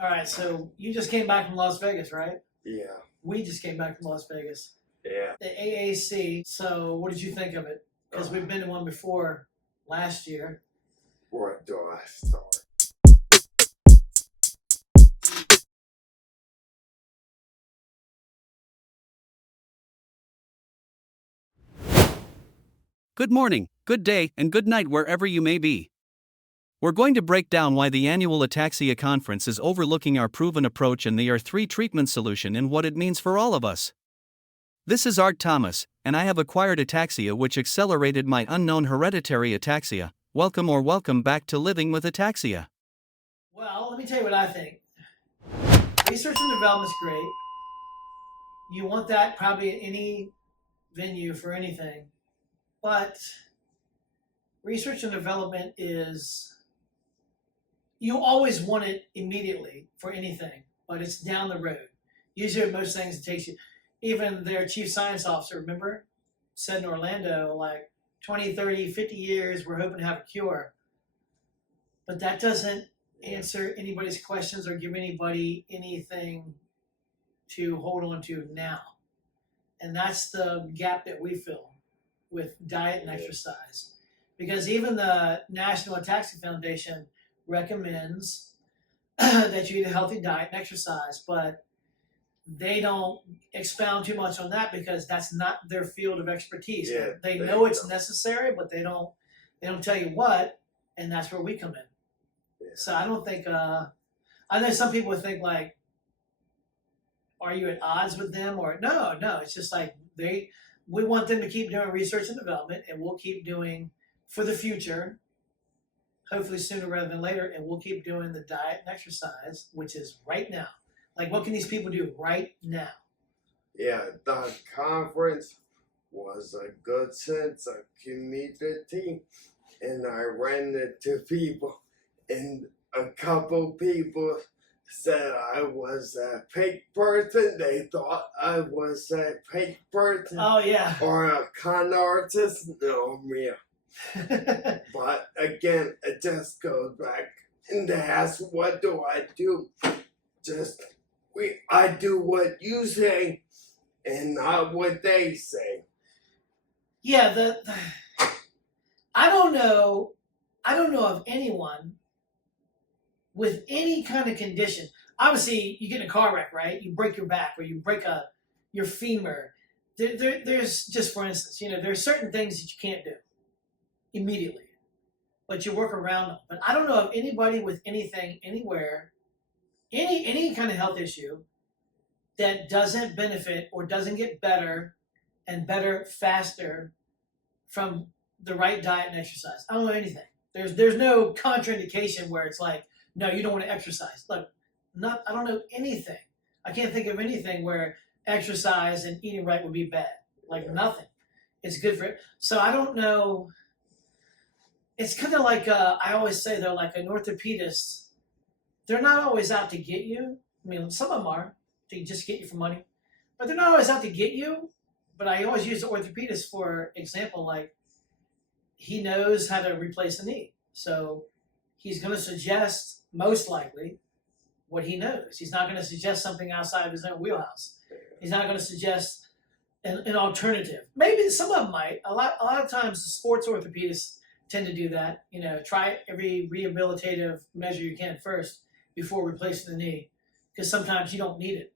All right, so you just came back from Las Vegas, right? Yeah, We just came back from Las Vegas. yeah. The AAC. So, what did you think of it? Because we've been to one before last year. Where do I start? Good morning, good day, and good night wherever you may be. We're going to break down why the annual Ataxia conference is overlooking our proven approach and the R3 treatment solution and what it means for all of us. This is Art Thomas, and I have acquired ataxia, which accelerated my unknown hereditary ataxia. Welcome back to living with ataxia. Well, let me tell you what I think. Research and development is great. You want that probably at any venue for anything. But research and development is, you always want it immediately for anything, but it's down the road. Usually most things it takes you, even their chief science officer, remember, said in Orlando, like 20, 30, 50 years, we're hoping to have a cure. But that doesn't answer anybody's questions or give anybody anything to hold on to now. And that's the gap that we fill with diet and exercise. Because even the National Ataxia Foundation recommends that you eat a healthy diet and exercise, but they don't expound too much on that because that's not their field of expertise. Yeah, they know it's necessary, but they don't tell you what, and that's where we come in. Yeah. So I don't think I know some people would think like, are you at odds with them? Or no, it's just like we want them to keep doing research and development, and we'll keep doing for the future, hopefully sooner rather than later, and we'll keep doing the diet and exercise, which is right now. Like, what can these people do right now? Yeah, the conference was a good sense of community, and I ran into people, and a couple people said I was a fake person. They thought I was a fake person. Oh, yeah. Or a con artist. No, I'm real. But again, it just goes back and asks, what do I do? I do what you say and not what they say. Yeah, I don't know of anyone with any kind of condition. Obviously, you get in a car wreck, right? You break your back or you break your femur. There's just, for instance, there's certain things that you can't do immediately, but you work around them. But I don't know of anybody with anything, anywhere, any kind of health issue that doesn't benefit or doesn't get better and better faster from the right diet and exercise. I don't know anything. There's no contraindication where it's like, no, you don't want to exercise. Look, I don't know anything. I can't think of anything where exercise and eating right would be bad. Like nothing. It's good for it. So I don't know. It's kind of like I always say, though, like an orthopedist, they're not always out to get you. I mean, some of them are to just get you for money, but they're not always out to get you. But I always use the orthopedist for example, like he knows how to replace a knee. So he's going to suggest, most likely, what he knows. He's not going to suggest something outside of his own wheelhouse. He's not going to suggest an alternative. Maybe some of them might. A lot of times, the sports orthopedists tend to do that. Try every rehabilitative measure you can first before replacing the knee, because sometimes you don't need it.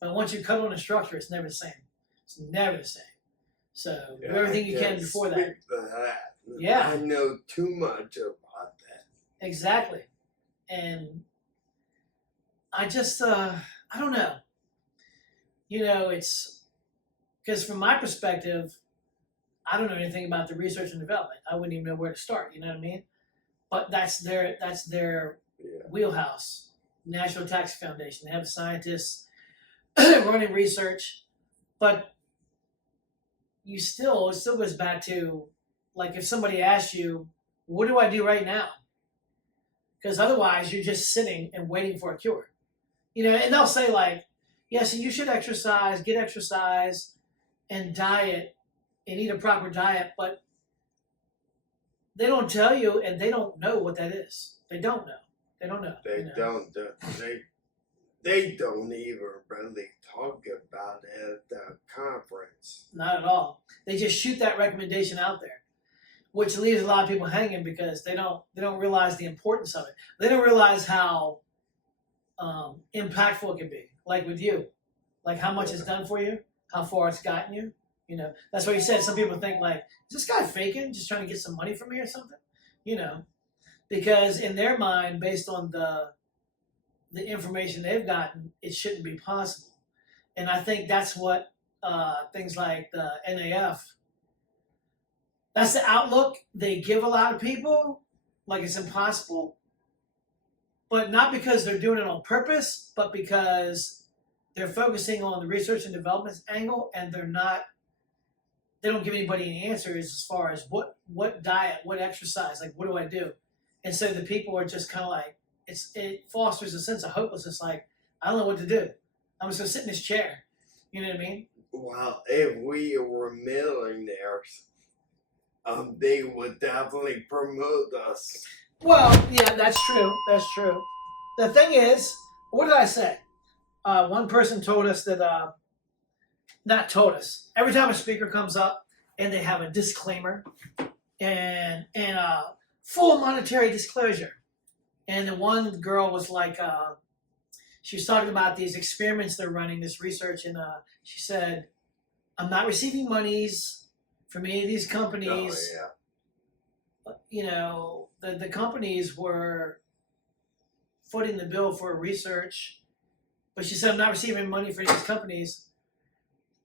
But once you cut on a structure, it's never the same. It's never the same. So do everything you can before that. Yeah. I know too much about that. Exactly. And I just, I don't know. It's because from my perspective, I don't know anything about the research and development. I wouldn't even know where to start. You know what I mean? But that's their wheelhouse. National Ataxia Foundation. They have scientists running research, but it still goes back to, like, if somebody asks you, what do I do right now? Because otherwise you're just sitting and waiting for a cure. And they'll say like, yes, you should exercise, get exercise and diet and eat a proper diet, but they don't tell you and they don't know what that is. They don't know. They don't know. They don't. they don't even really talk about it at the conference. Not at all. They just shoot that recommendation out there, which leaves a lot of people hanging because they don't realize the importance of it. They don't realize how impactful it can be. Like with you, like how much it's done for you, how far it's gotten you. You know, that's what you said. Some people think like, is this guy faking, just trying to get some money from me or something? You know, because in their mind, based on the information they've gotten, it shouldn't be possible. And I think that's what things like the NAF, that's the outlook they give a lot of people, like it's impossible, but not because they're doing it on purpose, but because they're focusing on the research and development angle, and they don't give anybody any answers as far as what diet, what exercise, like what do I do? And so the people are just kind of like, it fosters a sense of hopelessness, like, I don't know what to do. I'm just gonna sit in this chair. You know what I mean? Well, if we were millionaires, they would definitely promote us. Well, yeah, that's true. That's true. The thing is, what did I say? One person told us that, not told us. Every time a speaker comes up and they have a disclaimer and full monetary disclosure, and the one girl was like, she was talking about these experiments they're running, this research, and she said, I'm not receiving monies from any of these companies. Oh, yeah. You know, the companies were footing the bill for research, but she said, I'm not receiving money for these companies.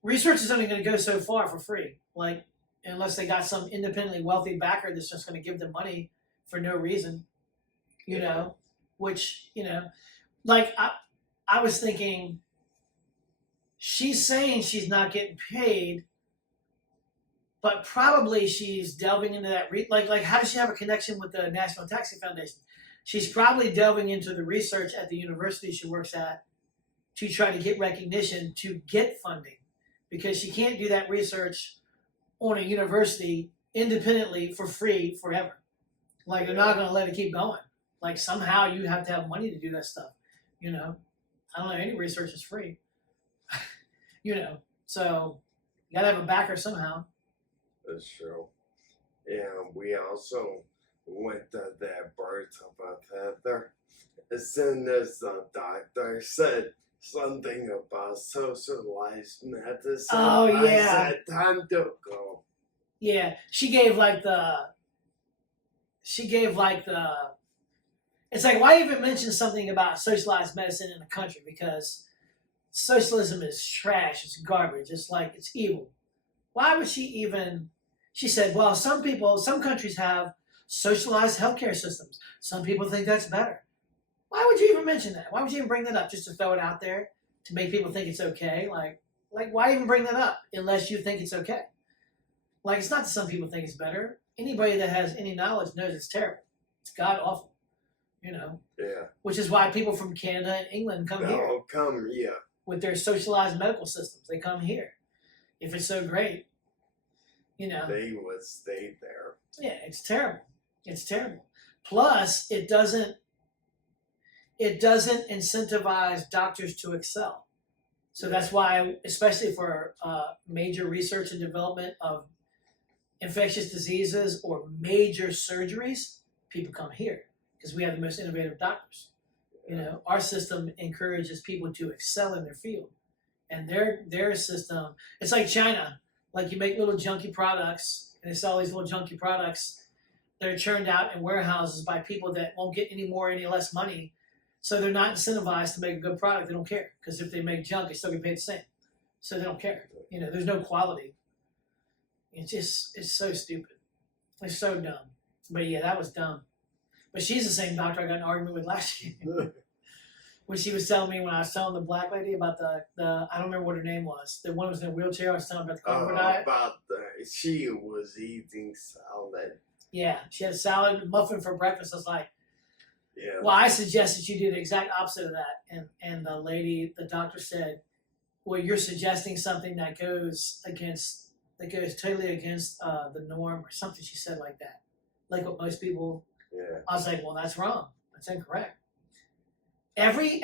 Research is only going to go so far for free, like, unless they got some independently wealthy backer that's just going to give them money for no reason, you know, which, you know, like, I was thinking, she's saying she's not getting paid, but probably she's delving into that. Like, how does she have a connection with the National Ataxia Foundation? She's probably delving into the research at the university she works at to try to get recognition to get funding, because she can't do that research on a university independently for free forever. Like, they're not going to let it keep going. Like, somehow you have to have money to do that stuff, you know? I don't know, any research is free. You know, so you gotta have a backer somehow. That's true. And we also went to that birth of a feather. As soon as the doctor said something about socialized medicine, Oh, yeah. I said, time to go. Yeah, she gave like the, it's like, why even mention something about socialized medicine in the country? Because socialism is trash, it's garbage, it's like, it's evil. Why would she even, she said, well, some countries have socialized healthcare systems. Some people think that's better. Why would you even mention that? Why would you even bring that up, just to throw it out there to make people think it's okay? Like why even bring that up unless you think it's okay? Like, it's not that some people think it's better. Anybody that has any knowledge knows it's terrible. It's god awful, you know? Yeah. Which is why people from Canada and England come here. Oh, come here. With their socialized medical systems. They come here. If it's so great, you know. They would stay there. Yeah, it's terrible. It's terrible. Plus, it doesn't incentivize doctors to excel. So that's why, especially for major research and development of infectious diseases or major surgeries, people come here because we have the most innovative doctors. You know, our system encourages people to excel in their field, and their system, it's like China. Like, you make little junky products, and they sell these little junky products that are churned out in warehouses by people that won't get any less money. So they're not incentivized to make a good product. They don't care, because if they make junk, they still get paid the same. So they don't care. You know, there's no quality. It's so stupid. It's so dumb. But yeah, that was dumb. But she's the same doctor I got in an argument with last year. When she was telling me, when I was telling the black lady about the I don't remember what her name was. The one who was in a wheelchair. I was telling about the carnivore diet. She was eating salad. Yeah, she had a salad, muffin for breakfast. I was like, Yeah. well, I suggested you do the exact opposite of that. And the doctor said, well, you're suggesting something that goes totally against the norm, or something she said like that. Like what most people. Yeah. I was like, well, that's wrong. That's incorrect. Every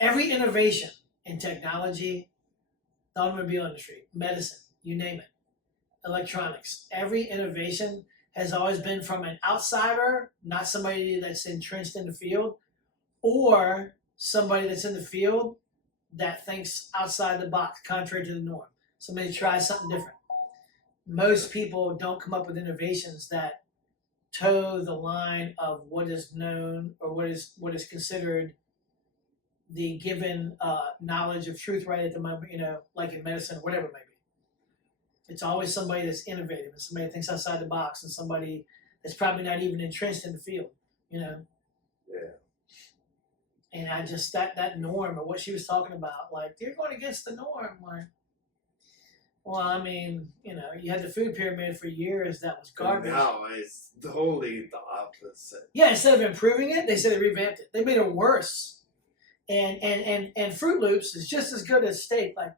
Every innovation in technology, the automobile industry, medicine, you name it, electronics, every innovation has always been from an outsider, not somebody that's entrenched in the field, or somebody that's in the field that thinks outside the box, contrary to the norm. Somebody tries something different. Most people don't come up with innovations that toe the line of what is known or what is considered the given knowledge of truth right at the moment, like in medicine or whatever it may be. It's always somebody that's innovative and somebody that thinks outside the box and somebody that's probably not even entrenched in the field, Yeah. And I just, that norm or what she was talking about, like, you're going against the norm. Like, well, I mean, you had the food pyramid for years that was garbage. Now it's totally the opposite. Yeah, instead of improving it, they said they revamped it. They made it worse. And Fruit Loops is just as good as steak. Like,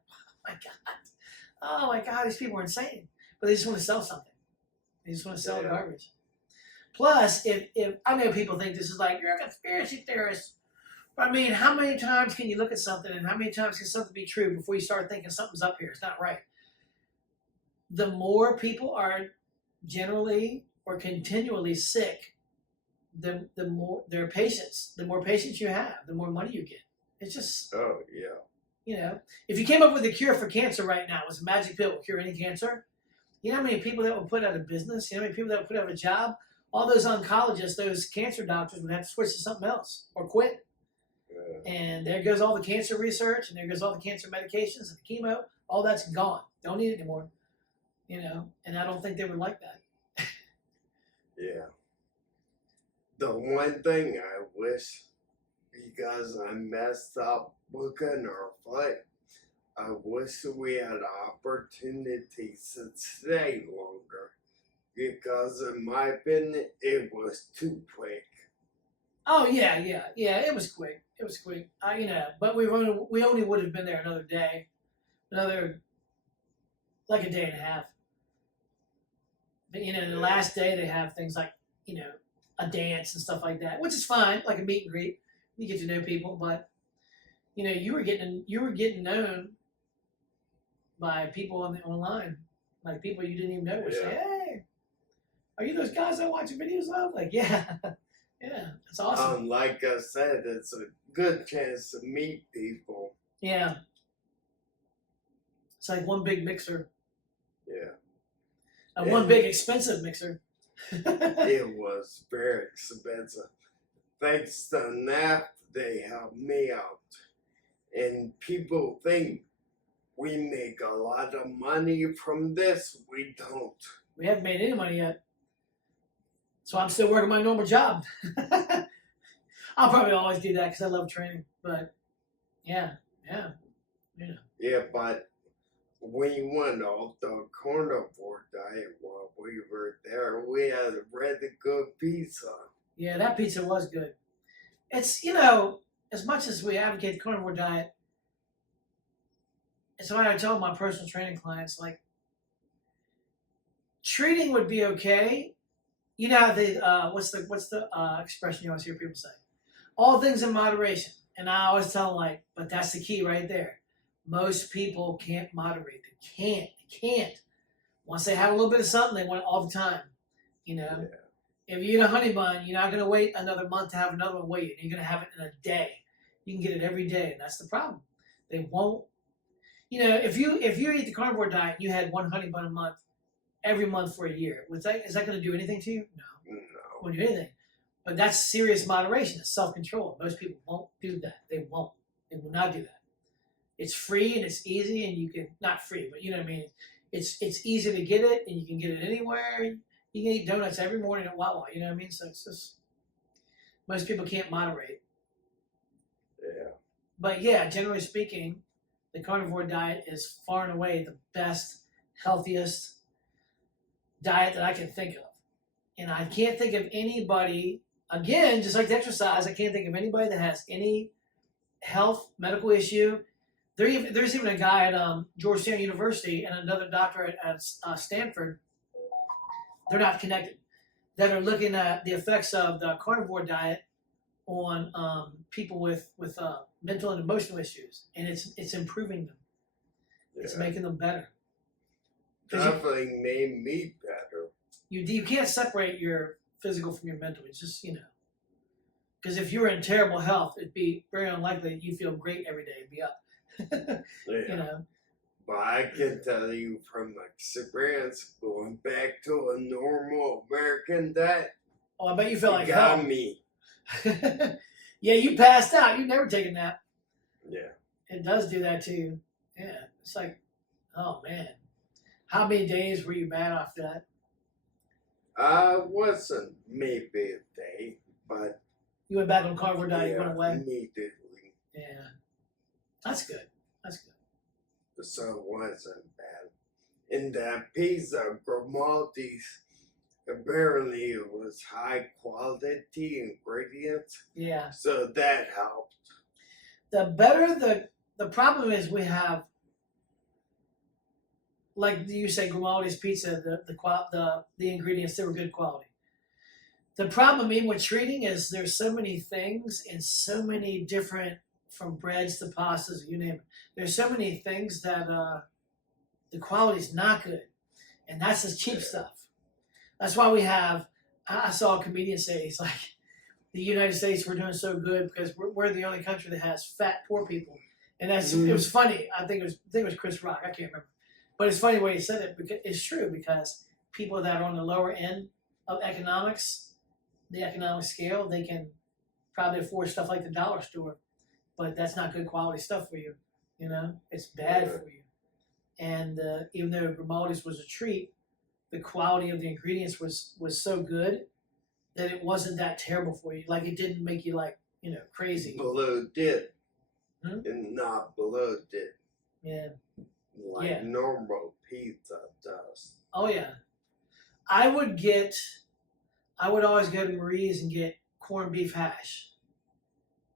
oh my God, these people are insane. But they just want to sell something. They just want to sell garbage. Plus, if I know people think this is like, you're a conspiracy theorist. But I mean, how many times can you look at something and how many times can something be true before you start thinking something's up here? It's not right. The more people are generally or continually sick, the more their patients, the more patients you have, the more money you get. It's just, Oh, yeah. If you came up with a cure for cancer right now, it was a magic pill, will cure any cancer. You know how many people that would put out of business? You know how many people that would put out of a job? All those oncologists, those cancer doctors would have to switch to something else or quit. Yeah. And there goes all the cancer research and there goes all the cancer medications and the chemo. All that's gone. Don't need it anymore. And I don't think they would like that. Yeah. The one thing I wish, because I messed up booking our flight, I wish we had opportunities to stay longer. Because in my opinion, it was too quick. Oh yeah. It was quick. But we only would have been there another day, like a day and a half. But the last day they have things like a dance and stuff like that, which is fine, like a meet and greet. You get to know people, but you were getting known by people online, like people you didn't even know would say, "Hey, are you those guys I watch videos of?" Like, yeah, yeah, it's awesome. Like I said, it's a good chance to meet people. Yeah, it's like one big mixer. Yeah. And one big expensive mixer. It was very expensive. Thanks to NAP, they helped me out. And people think we make a lot of money from this. We don't. We haven't made any money yet. So I'm still working my normal job. I'll probably always do that because I love training. But yeah. Yeah, but we went off the carnivore diet while we were there. We had a really good pizza. Yeah, that pizza was good. It's, as much as we advocate the carnivore diet, it's why I tell my personal training clients, like, treating would be okay. What's the expression you always hear people say? All things in moderation. And I always tell them, like, but that's the key right there. Most people can't moderate. They can't. Once they have a little bit of something, they want it all the time. Yeah. If you eat a honey bun, you're not going to wait another month to have another one wait. You're going to have it in a day. You can get it every day, and that's the problem. They won't. If you eat the carnivore diet, and you had one honey bun a month, every month for a year. Is that going to do anything to you? No. No. It won't do anything. But that's serious moderation. It's self-control. Most people won't do that. They won't. They will not do that. It's free and it's easy, and you can, not free, but you know what I mean. It's easy to get it, and you can get it anywhere. You can eat donuts every morning at Wawa. You know what I mean. So it's just, most people can't moderate. Yeah. But yeah, generally speaking, the carnivore diet is far and away the best, healthiest diet that I can think of. And I can't think of anybody, again, just like the exercise, I can't think of anybody that has any health, medical issue. There's even a guy at Georgetown University and another doctor at Stanford, they're not connected, that are looking at the effects of the carnivore diet on people with mental and emotional issues, and it's improving them. It's making them better. Definitely made me better. You can't separate your physical from your mental. It's just because if you were in terrible health, it'd be very unlikely that you feel great every day and be up. Yeah. But I can tell you from experience, going back to a normal American diet, Oh, I bet you feel like got hell. me. Yeah, you passed out. You never take a nap. Yeah. It does do that to you. Yeah, it's like, oh man, how many days were you bad after that? Wasn't maybe a day, but You went back on carnivore diet. You went away. immediately. Yeah, that's good. That's good. So it wasn't bad. And that pizza, Grimaldi's, apparently it was high quality ingredients, Yeah. so that helped. The better the problem is we have, like you say, Grimaldi's pizza. The ingredients, they were good quality. The problem even with treating is there's so many things and so many different, from breads to pastas, you name it. There's so many things that the quality's not good, and that's the cheap stuff. That's why we have. I saw a comedian say, he's like, the United States, we're doing so good because we're the only country that has fat poor people, and that's it was funny. I think it was Chris Rock. I can't remember, but it's funny the way he said it because it's true, because people that are on the lower end of economics, the economic scale, they can probably afford stuff like the dollar store, but that's not good quality stuff for you. It's bad for you. And even though Grimaldi's was a treat, the quality of the ingredients was so good that it wasn't that terrible for you. Like, it didn't make you crazy. Bloated did, and not bloated. Yeah. Like normal pizza does. Oh yeah. I would always go to Marie's and get corned beef hash,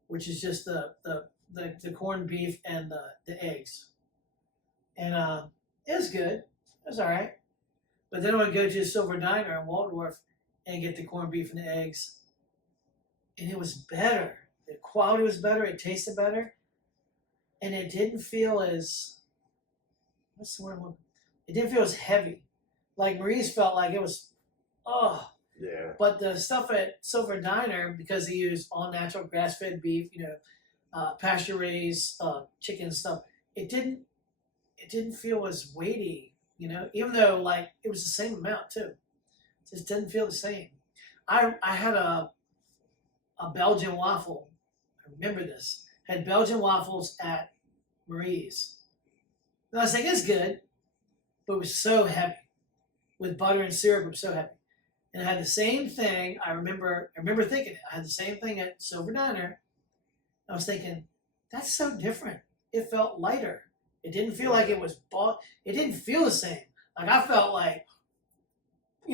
which is just the corned beef and the eggs. And it was good. It was all right. But then I would go to the Silver Diner in Waldorf and get the corned beef and the eggs. And it was better. The quality was better. It tasted better. And it didn't feel as, what's the word I'm looking for? It didn't feel as heavy. Like Marie's felt like it was, oh. Yeah. But the stuff at Silver Diner, because they use all natural grass-fed beef, pasture raised chicken and stuff, it didn't feel as weighty, even though it was the same amount too. It just didn't feel the same. I had a Belgian waffle. I remember this. Had Belgian waffles at Marie's. And I was like, it's good, but it was so heavy. With butter and syrup, it was so heavy. And I had the same thing. I remember thinking it. I had the same thing at Silver Diner. I was thinking, that's so different. It felt lighter. It didn't feel like it was it didn't feel the same. Like, I felt like,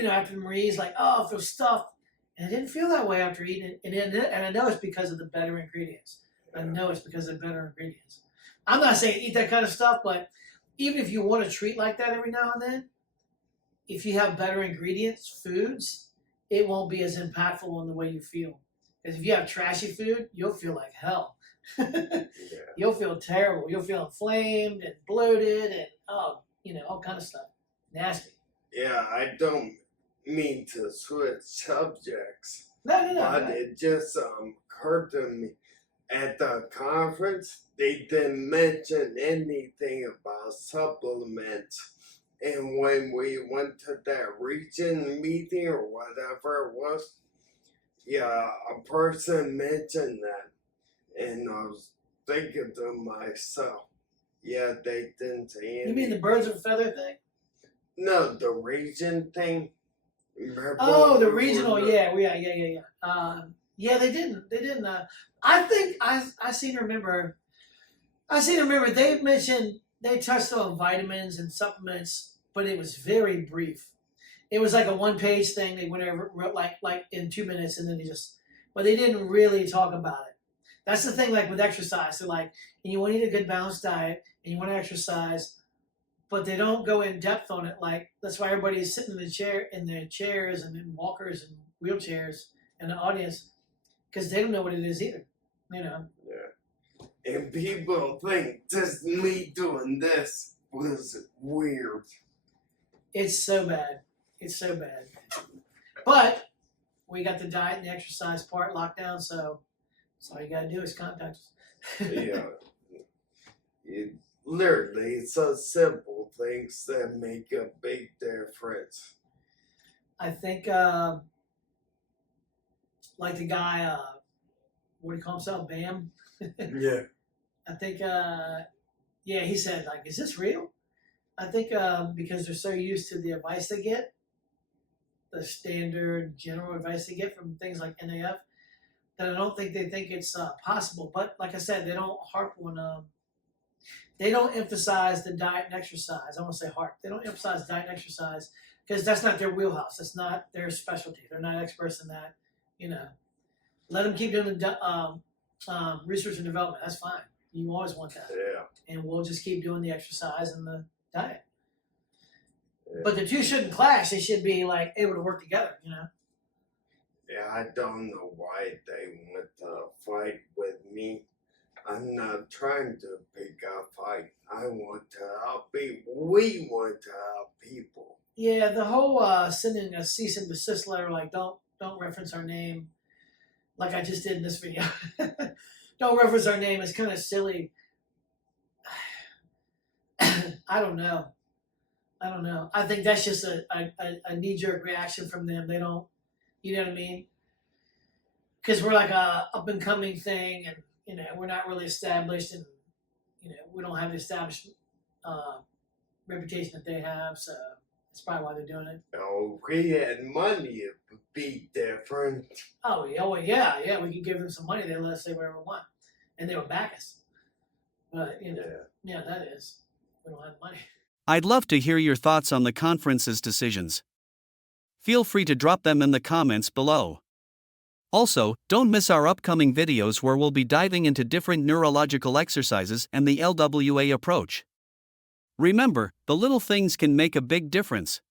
after Marie's, oh, I feel stuffed. And it didn't feel that way after eating it. And I know it's because of the better ingredients. I know it's because of the better ingredients. I'm not saying eat that kind of stuff, but even if you want to treat like that every now and then, if you have better ingredients, foods, it won't be as impactful on the way you feel. Because if you have trashy food, you'll feel like hell. You'll feel terrible. You'll feel inflamed and bloated and all kind of stuff. Nasty. Yeah, I don't mean to switch subjects. No. But it just occurred to me at the conference they didn't mention anything about supplements. And when we went to that region meeting or whatever it was, a person mentioned that. And I was thinking to myself, they didn't say anything. You mean the birds of a feather thing? No, the region thing. Remember The regional, yeah. Yeah, they didn't. I think I seem to remember they touched on vitamins and supplements, but it was very brief. It was like a one-page thing. They went over like in 2 minutes, and then but they didn't really talk about it. That's the thing, with exercise. They're like, and you want to eat a good balanced diet, and you want to exercise, but they don't go in depth on it. That's why everybody's sitting in their chairs and in walkers and wheelchairs in the audience, because they don't know what it is either. Yeah. And people think just me doing this was weird. It's so bad. It's so bad. But we got the diet and the exercise part locked down, so all you gotta do is contact us. Yeah. Literally, it's so simple things that make a big difference. I think, like the guy, what do you call himself, Bam? Yeah. I think, yeah, he said, like, is this real? I think because they're so used to the advice they get, the standard general advice they get from things like NAF, that I don't think they think it's possible. But like I said, they don't harp on, they don't emphasize the diet and exercise. I won't say harp. They don't emphasize diet and exercise because that's not their wheelhouse. That's not their specialty. They're not experts in that. You know, let them keep doing the research and development. That's fine. You always want that. Yeah. And we'll just keep doing the exercise and the diet. Yeah. But the two shouldn't clash. They should be like able to work together, you know. Yeah, I don't know why they want to fight with me. I'm not trying to pick a fight. I want to help people. We want to help people. Yeah, the whole sending a cease and desist letter, like don't reference our name, like I just did in this video. Don't reference our name is kind of silly. I don't know. I think that's just a knee-jerk reaction from them. They don't, you know what I mean? Because we're like a up-and-coming thing, and, you know, we're not really established, and, you know, we don't have the established reputation that they have, so that's probably why they're doing it. Oh, we had money, it would be different. Oh, yeah, we could give them some money, they let us say whatever we want, and they would back us. But, you know, yeah, that is, we don't have money. I'd love to hear your thoughts on the conference's decisions. Feel free to drop them in the comments below. Also, don't miss our upcoming videos where we'll be diving into different neurological exercises and the LWA approach. Remember, the little things can make a big difference.